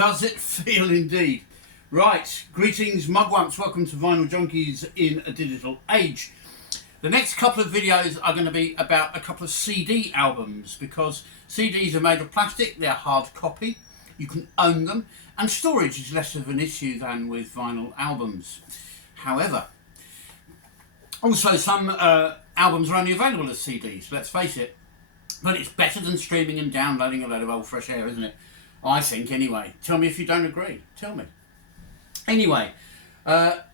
Does it feel indeed? Right, greetings mugwumps, welcome to Vinyl Junkies in a Digital Age. The next couple of videos are going to be about a couple of CD albums, because CDs are made of plastic, they're hard copy, you can own them, and storage is less of an issue than with vinyl albums. However, also some albums are only available as CDs, let's face it, but it's better than streaming and downloading a load of old fresh air, isn't it? I think anyway. Tell me if you don't agree, tell me. Anyway,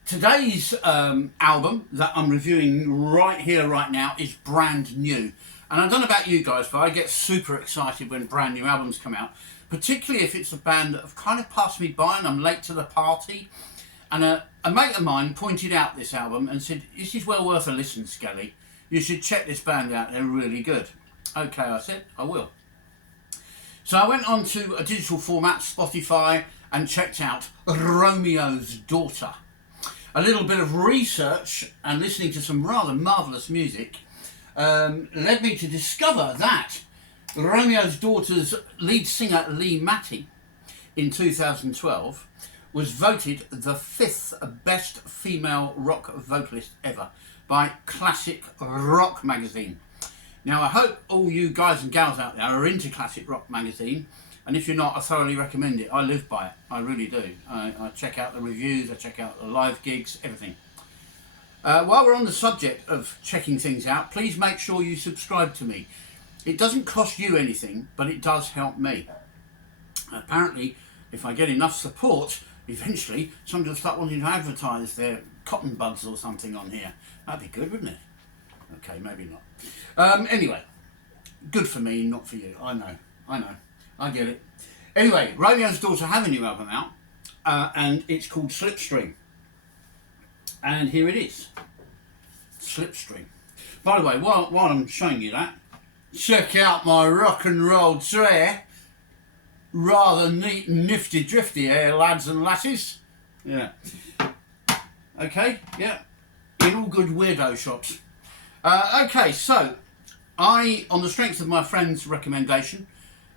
today's album that I'm reviewing right here, right now, is brand new. And I don't know about you guys, but I get super excited when brand new albums come out, particularly if it's a band that have kind of passed me by and I'm late to the party. And a mate of mine pointed out this album and said, "This is well worth a listen, Skelly. You should check this band out, they're really good." Okay, I said, I will. So I went on to a digital format, Spotify, and checked out Romeo's Daughter. A little bit of research and listening to some rather marvellous music led me to discover that Romeo's Daughter's lead singer Lee Matty in 2012 was voted the 5th best female rock vocalist ever by Classic Rock magazine. Now I hope all you guys and gals out there are into Classic Rock magazine, and if you're not, I thoroughly recommend it. I live by it, I really do. I check out the reviews, I check out the live gigs, everything. While we're on the subject of checking things out, please make sure you subscribe to me. It doesn't cost you anything, but it does help me. Apparently, if I get enough support, eventually somebody will start wanting to advertise their cotton buds or something on here. That'd be good, wouldn't it? Okay, maybe not. Anyway, good for me, not for you. I know, I get it. Anyway, Romeo's Daughter have a new album out, and it's called SLIPSTREAM. And here it is, SLIPSTREAM. By the way, while I'm showing you that, check out my rock and roll tray. Rather neat and nifty drifty here, lads and lasses. Yeah. Okay, yeah. In all good weirdo shops. Okay, so on the strength of my friend's recommendation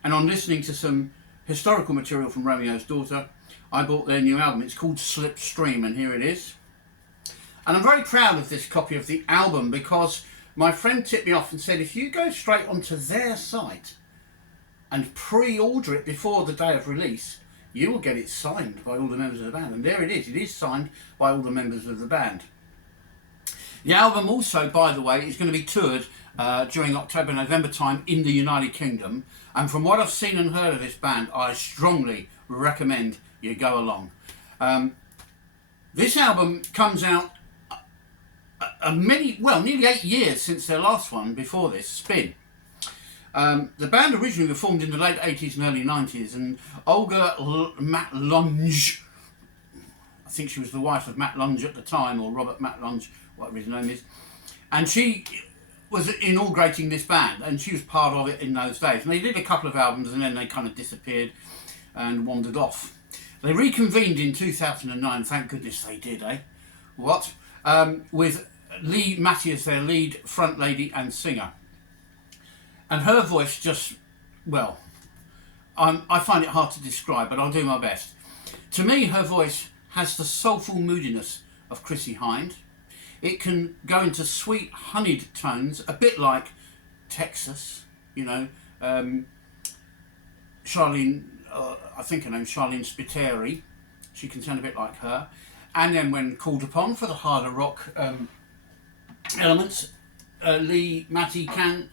and on listening to some historical material from Romeo's Daughter, I bought their new album. It's called SLIPSTREAM, and here it is. And I'm very proud of this copy of the album because my friend tipped me off and said, if you go straight onto their site and pre-order it before the day of release, you will get it signed by all the members of the band. And there it is signed by all the members of the band. The album also, by the way, is going to be toured during October-November time in the United Kingdom. And from what I've seen and heard of this band, I strongly recommend you go along. This album comes out nearly 8 years since their last one before this, Spin. The band originally were formed in the late 80s and early 90s, and Olga Matlunge, I think she was the wife of Matt Lunge at the time, or Robert Matt Lunge, whatever his name is, and she was inaugurating this band, and she was part of it in those days. And they did a couple of albums, and then they kind of disappeared and wandered off. They reconvened in 2009, thank goodness they did, eh? What? With Lee Matty as their lead front lady and singer. And her voice just, well, I find it hard to describe, but I'll do my best. To me, her voice has the soulful moodiness of Chrissie Hynde. It can go into sweet, honeyed tones, a bit like Texas, you know. Charlene, I think her name's Charlene Spiteri. She can sound a bit like her. And then when called upon for the harder rock elements, Lee Matty can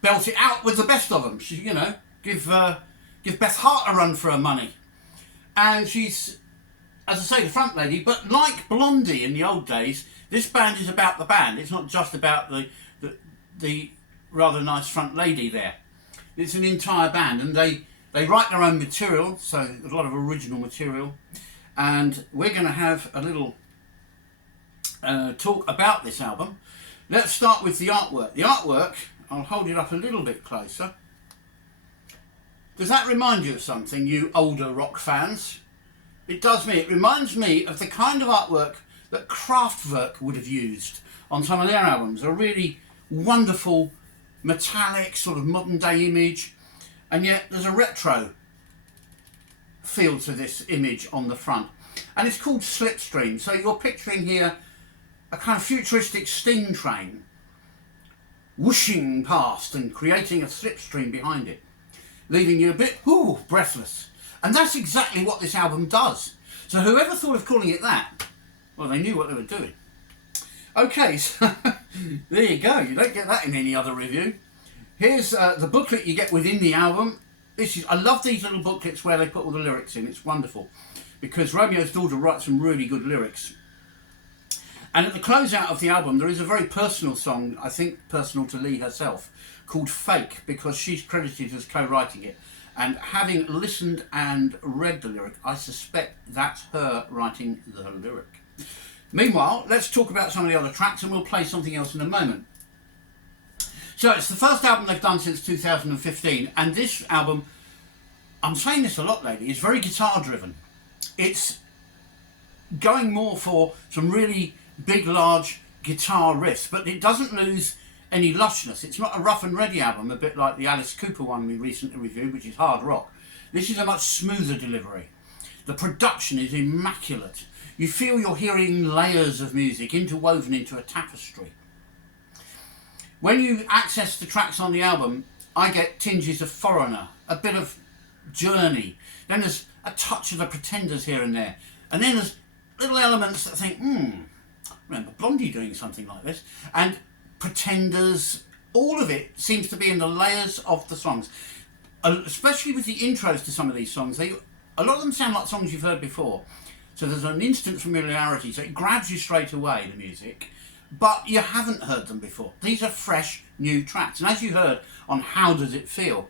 belt it out with the best of them. She, you know, give Beth Hart a run for her money. And she's, as I say, the front lady, but like Blondie in the old days, this band is about the band. It's not just about the rather nice front lady there. It's an entire band, and they write their own material, so there's a lot of original material. And we're going to have a little talk about this album. Let's start with the artwork. The artwork, I'll hold it up a little bit closer. Does that remind you of something, you older rock fans? It does me. It reminds me of the kind of artwork that Kraftwerk would have used on some of their albums. A really wonderful, metallic, sort of modern day image, and yet there's a retro feel to this image on the front, and it's called SLIPSTREAM. So you're picturing here a kind of futuristic steam train whooshing past and creating a slipstream behind it, leaving you a bit breathless. And that's exactly what this album does. So whoever thought of calling it that, well, they knew what they were doing. Okay, so there you go. You don't get that in any other review. Here's the booklet you get within the album. I love these little booklets where they put all the lyrics in. It's wonderful, because Romeo's Daughter writes some really good lyrics. And at the closeout of the album, there is a very personal song, I think personal to Lee herself, called Fake, because she's credited as co-writing it. And having listened and read the lyric, I suspect that's her writing the lyric. Meanwhile, let's talk about some of the other tracks, and we'll play something else in a moment. So it's the first album they've done since 2015, and this album, I'm saying this a lot lately, is very guitar driven. It's going more for some really big, large guitar riffs, but it doesn't lose any lushness. It's not a rough and ready album, a bit like the Alice Cooper one we recently reviewed, which is hard rock. This is a much smoother delivery. The production is immaculate. You feel you're hearing layers of music interwoven into a tapestry. When you access the tracks on the album, I get tinges of Foreigner, a bit of Journey, then there's a touch of the Pretenders here and there, and then there's little elements that think, remember Blondie doing something like this, and Pretenders. All of it seems to be in the layers of the songs, especially with the intros to some of these songs. A lot of them sound like songs you've heard before, so there's an instant familiarity, so it grabs you straight away, the music, but you haven't heard them before. These are fresh new tracks, and as you heard on How Does It Feel,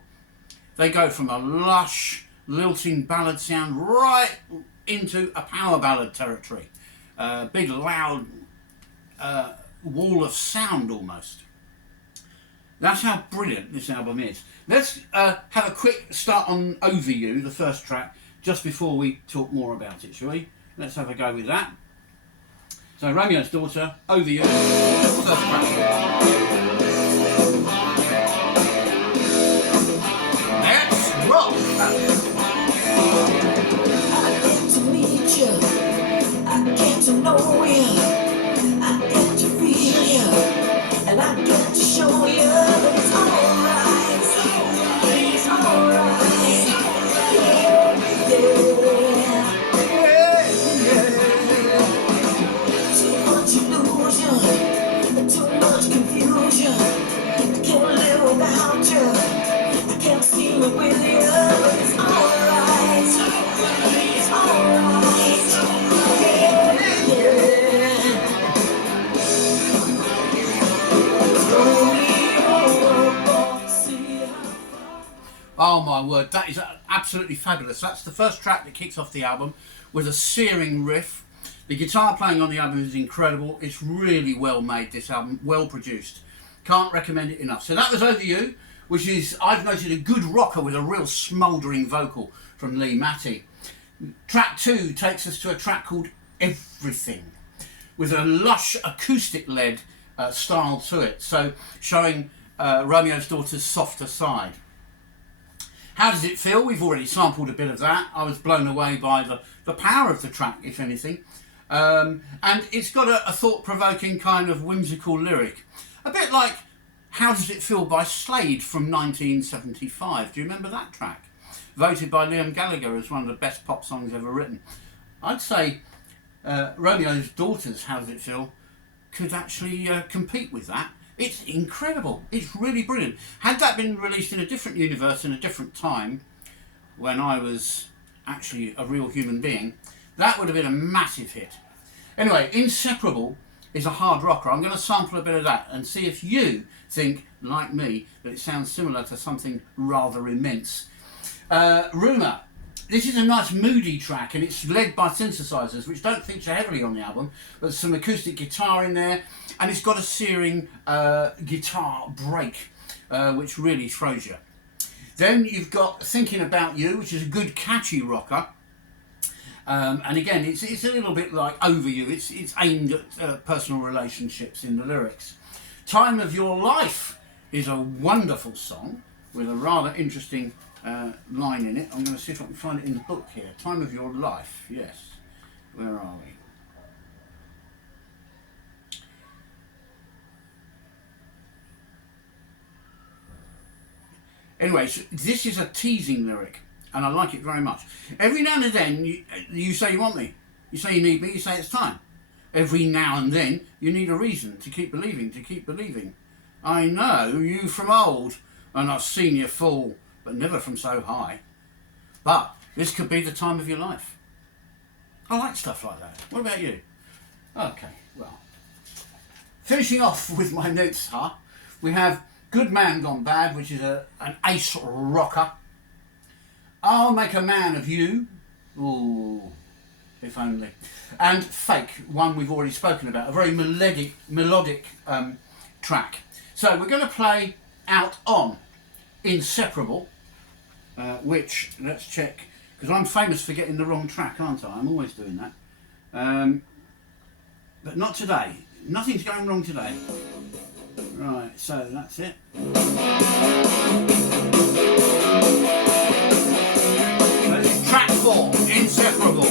they go from a lush lilting ballad sound right into a power ballad territory, big loud wall of sound almost. That's how brilliant this album is. Let's have a quick start on Over You, the first track, just before we talk more about it, shall we? Let's have a go with that. So Romeo's Daughter, Over You, first track. Let's rock! I get to meet you, I get to know you, I get to feel you, and I get to show you that it's alright, it's alright, yeah. Too much illusion, too much confusion, I can't live without you, I can't see it with you, but it's alright, it's alright, yeah. Oh my word, that is absolutely fabulous. That's the first track that kicks off the album with a searing riff. The guitar playing on the album is incredible. It's really well made, this album, well produced. Can't recommend it enough. So that was Over You, which is, I've noted, a good rocker with a real smouldering vocal from Lee Matty. Track 2 takes us to a track called Everything, with a lush acoustic-led style to it, so showing Romeo's Daughter's softer side. How Does It Feel? We've already sampled a bit of that. I was blown away by the power of the track, if anything. And it's got a thought-provoking kind of whimsical lyric. A bit like How Does It Feel by Slade from 1975. Do you remember that track? Voted by Liam Gallagher as one of the best pop songs ever written. I'd say Romeo's Daughter's How Does It Feel could actually compete with that. It's incredible. It's really brilliant. Had that been released in a different universe in a different time, when I was actually a real human being, that would have been a massive hit. Anyway, Inseparable is a hard rocker. I'm going to sample a bit of that and see if you think, like me, that it sounds similar to something rather immense. Rumour. This is a nice moody track, and it's led by synthesizers, which don't feature heavily on the album, but there's some acoustic guitar in there, and it's got a searing guitar break, which really throws you. Then you've got Thinking About You, which is a good catchy rocker, and again, it's a little bit like Over You. It's aimed at personal relationships in the lyrics. Time of Your Life is a wonderful song with a rather interesting line in it. I'm going to see if I can find it in the book here. Time of Your Life, yes. Where are we? Anyway, so this is a teasing lyric, and I like it very much. Every now and then, you say you want me. You say you need me, you say it's time. Every now and then, you need a reason to keep believing, to keep believing. I know you from old, and I've seen you fall, but never from so high. But this could be the time of your life. I like stuff like that. What about you? Okay, well. Finishing off with my notes, we have Good Man Gone Bad, which is an ace rocker. I'll Make a Man of You. Ooh, if only. And Fake, one we've already spoken about, a very melodic track. So we're going to play out on Inseparable, which, let's check, because I'm famous for getting the wrong track, aren't I? I'm always doing that. But not today. Nothing's going wrong today. Right, so that's it. That's track 4, Inseparable.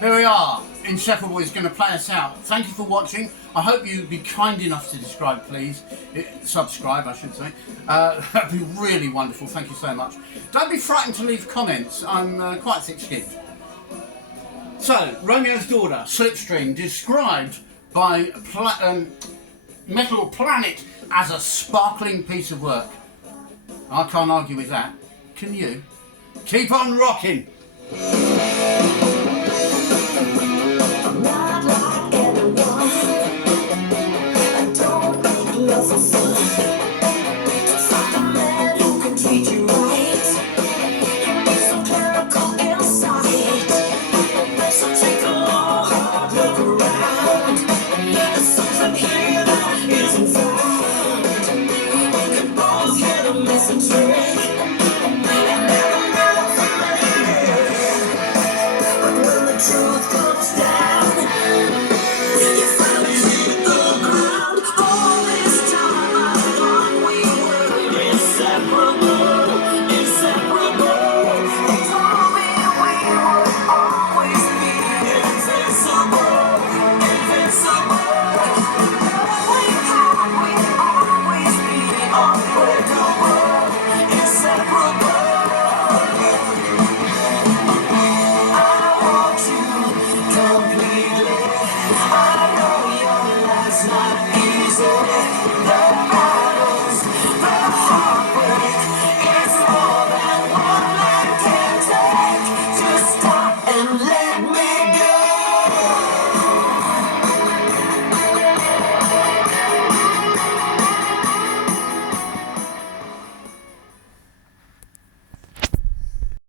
Here we are. Inseparable is going to play us out. Thank you for watching. I hope you'd be kind enough to subscribe, I should say. That'd be really wonderful. Thank you so much. Don't be frightened to leave comments. I'm quite thick-skinned. So, Romeo's Daughter, Slipstream, described by Metal Planet as a sparkling piece of work. I can't argue with that. Can you? Keep on rocking.